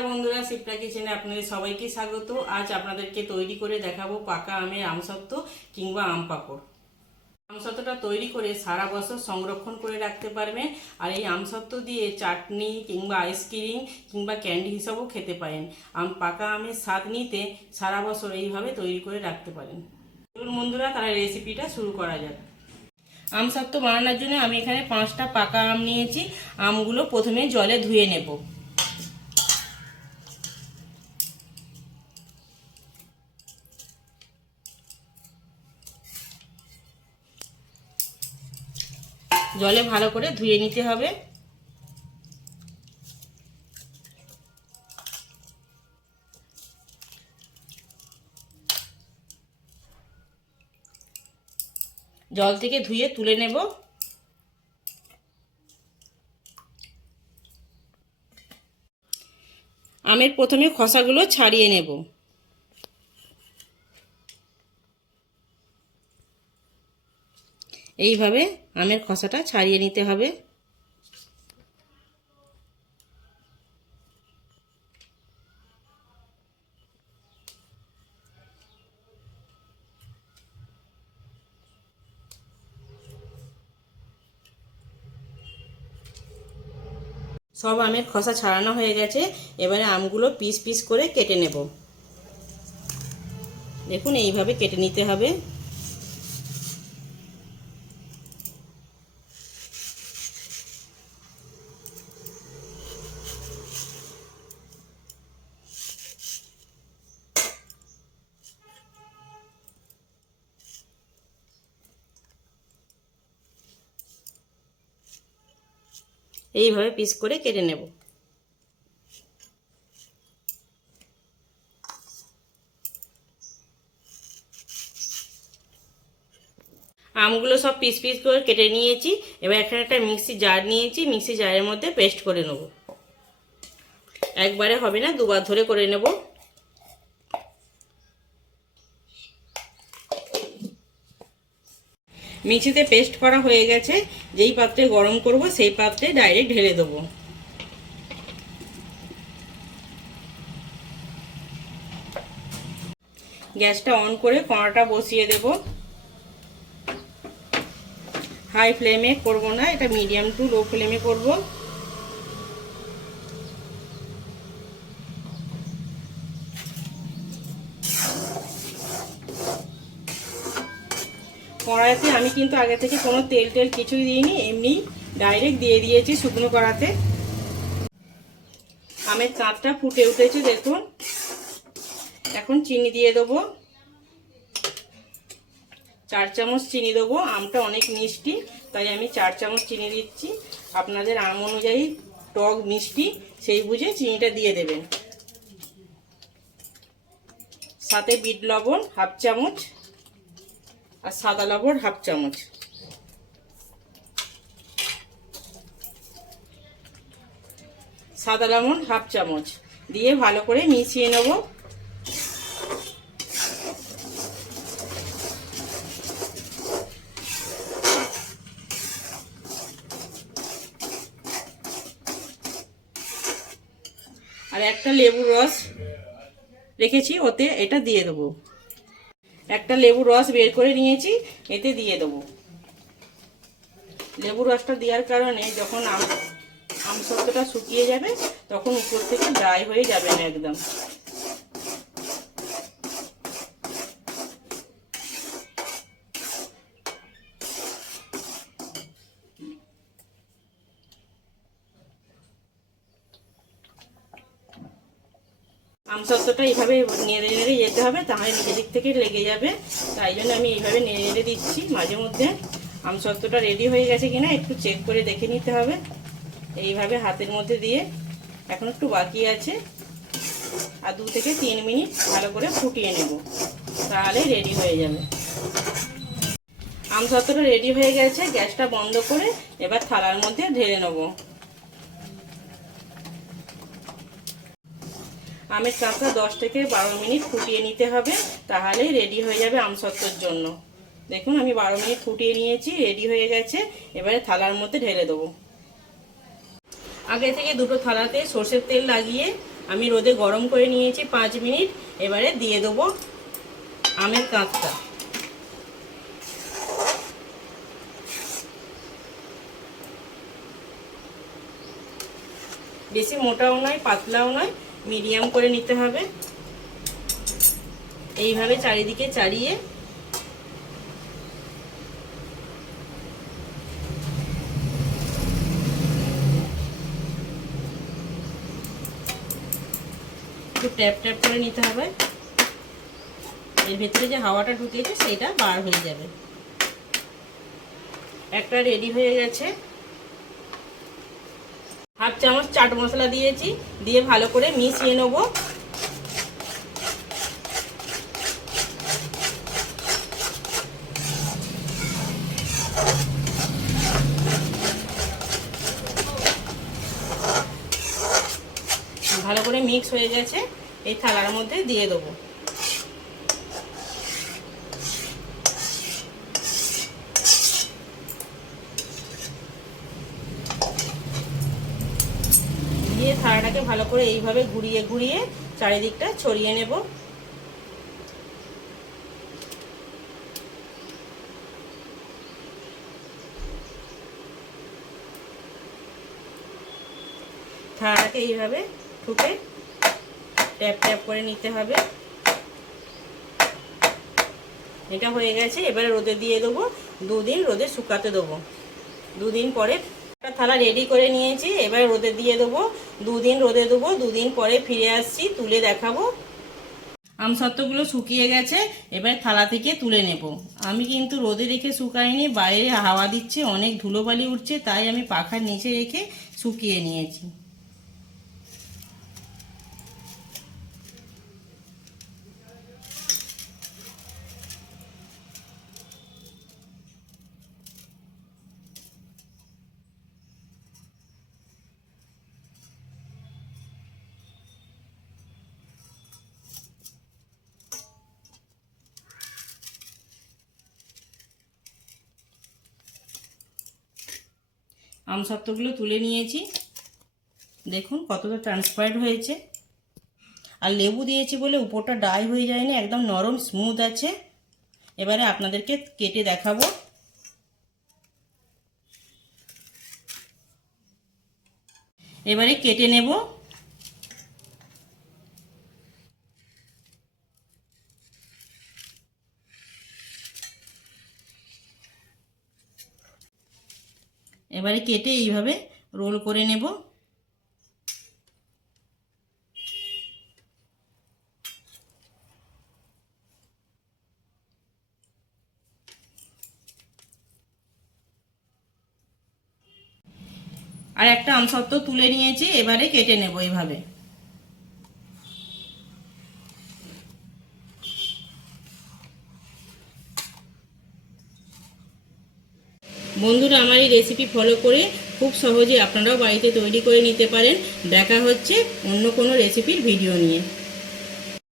নমস্কার বন্ধুরা শিপ্রা কিচেনে আপনাদের সবাইকে স্বাগত। আজ আপনাদেরকে তৈরি করে দেখাবো পাকা আমের আমসত্ত্ব কিংবা আম পাঁপড়। আমসত্ত্বটা তৈরি করে সারা বছর সংরক্ষণ করে রাখতে পারবেন। আর এই আমসত্ত্ব দিয়ে চাটনি কিংবা আইসক্রিম কিংবা ক্যান্ডি হিসাবেও খেতে পারেন। আম পাকা আমের স্বাদ নিতে সারা বছর এইভাবে তৈরি করে রাখতে পারেন। চলুন বন্ধুরা, তাহলে রেসিপিটা শুরু করা যাক। আম সত্ত্ব বানানোর জন্য আমি এখানে পাঁচটা পাকা আম নিয়েছি। আমগুলো প্রথমে জলে ধুয়ে নেব। জলে ভালো করে ধুয়ে নিতে হবে। জল থেকে ধুয়ে তুলে নেব। আমের প্রথমে খসাগুলো ছাড়িয়ে নেব। এইভাবে আমের খসাটা ছাড়িয়ে নিতে হবে। সব আমের খসা ছাড়ানো হয়ে গেছে। এবারে আমগুলো পিস পিস করে কেটে নেব। দেখুন, এইভাবে কেটে নিতে হবে। এইভাবে পিস করে কেটে নেব। আমগুলো সব পিস পিস করে কেটে নিয়েছি। এবার এখানে একটা মিক্সি জার নিয়েছি, মিক্সি জারের মধ্যে পেস্ট করে নেব। একবারে হবে না, দুবার ধরে করে নেব। মিক্সিতে পেস্ট করা হয়ে গেছে। যেই পাত্রে গরম করব, সেই পাত্রে ডাইরেক্ট ঢেলে দেবো। গ্যাসটা অন করে কড়াটা বসিয়ে দেব। হাই ফ্লেমে করব না, এটা মিডিয়াম টু লো ফ্লেমে করব। কড়াইতে আমি কিন্তু আগে থেকে কোনো তেল টেল কিছুই দিইনি, এমনি ডাইরেক্ট দিয়ে দিয়েছি শুকনো কড়াতে। আমের চাঁদটা ফুটে উঠেছে, দেখুন। এখন চিনি দিয়ে দেবো। চার চামচ চিনি দেবো, আমটা অনেক মিষ্টি, তাই আমি চার চামচ চিনি দিচ্ছি। আপনাদের আম অনুযায়ী টক মিষ্টি, সেই বুঝে চিনিটা দিয়ে দেবেন। সাথে বিট লবণ, হাফ চামচ। আর সাদা লবণ হাফ চামচ। সাদা লবণ হাফ চামচ। দিয়ে ভালো করে মিশিয়ে নেব। আর একটা লেবুর রস রেখেছি, ওতে এটা দিয়ে দেবো। একটা লেবুর রস বের করে নিয়েছি, এতে দিয়ে দেবো। লেবুর রসটা দেওয়ার কারণে যখন আম আমসত্বটা শুকিয়ে যাবে, তখন উপর থেকে ড্রাই হয়ে যাবে না একদম। আমসত্বটা এইভাবে নেড়ে নেড়ে যেতে হবে, তাহলে নিজের দিক থেকে লেগে যাবে। তাই জন্য আমি এইভাবে নেড়ে নেড়ে দিচ্ছি মাঝে মধ্যে। আমসত্বটা রেডি হয়ে গেছে কিনা একটু চেক করে দেখে নিতে হবে। এইভাবে হাতের মধ্যে দিয়ে এখন একটু বাকি আছে। আর দু থেকে তিন মিনিট ভালো করে ফুটিয়ে নেব, তাহলে রেডি হয়ে যাবে। আমসত্বটা রেডি হয়ে গেছে, গ্যাসটা বন্ধ করে এবার থালার মধ্যে ঢেলে নেব। আমের চাঁচা দশ থেকে বারো মিনিট ফুটিয়ে নিতে হবে, তাহলেই রেডি হয়ে যাবে আমসত্বর জন্য। দেখুন, আমি বারো মিনিট ফুটিয়ে নিয়েছি রেডি হয়ে গেছে, এবারে থালার মধ্যে ঢেলে দেবো। আগে থেকে দুটো থালাতে সর্ষের তেল লাগিয়ে আমি রোদে গরম করে নিয়েছি পাঁচ মিনিট, এবারে দিয়ে দেবো আমের কাঁচটা। বেশি মোটাও নয়, পাতলাও নয় মিডিয়াম করে নিতে হবে। এইভাবে চারিদিকে চারিয়ে একটু ট্যাপ ট্যাপ করে নিতে হবে। এর ভেতরে যে হাওয়াটা ঢুকেছে, সেটা বার হয়ে যাবে। একটা রেডি হয়ে গেছে। হাফ চামচ চাট মশলা দিয়েছি, দিয়ে ভালো করে মিশিয়ে নেব। ভালো করে মিক্স হয়ে গেছে, এই থালার মধ্যে দিয়ে দেবো। থালাটাকে ভালো করে এইভাবে ঘুরিয়ে ঘুরিয়ে চারিদিকটা ছড়িয়ে নেব। থালাটাকে এইভাবে ঠুকে ট্যাপ ট্যাপ করে নিতে হবে। এটা হয়ে গেছে, এবারে রোদে দিয়ে দেবো, দুদিন রোদে শুকাতে দেবো। দুদিন পরে একটা থালা রেডি করে নিয়েছি, এবার রোদে দিয়ে দেবো। দুদিন রোদে দেবো, দুদিন পরে ফিরে আসছি, তুলে দেখাবো। আমসত্ত্বগুলো শুকিয়ে গেছে, এবার থালা থেকে তুলে নেব। আমি কিন্তু রোদে রেখে শুকাইনি, বাইরে হাওয়া দিচ্ছে, অনেক ধুলোবালি উঠছে, তাই আমি পাখার নিচে রেখে শুকিয়ে নিয়েছি। আমসত্ত্বগুলো তুলে নিয়েছি। দেখুন কতটা ট্রান্সপারেন্ট হয়েছে। আর লেবু দিয়েছি বলে উপরটা ডাই হয়ে যায়নি, একদম নরম স্মুথ আছে। এবারে আপনাদেরকে কেটে দেখাবো। এবারে কেটে নেব। এবারে কেটে এইভাবে রোল করে নেব। আর একটা আমসত্ত্ব তুলে নিয়েছি, এবারে কেটে নেব এইভাবে। বন্ধুরা আমার এই রেসিপি ফলো করে খুব সহজে আপনারাও বাড়িতে তৈরি করে নিতে পারেন। দেখা হচ্ছে অন্য কোনো রেসিপির ভিডিও নিয়ে।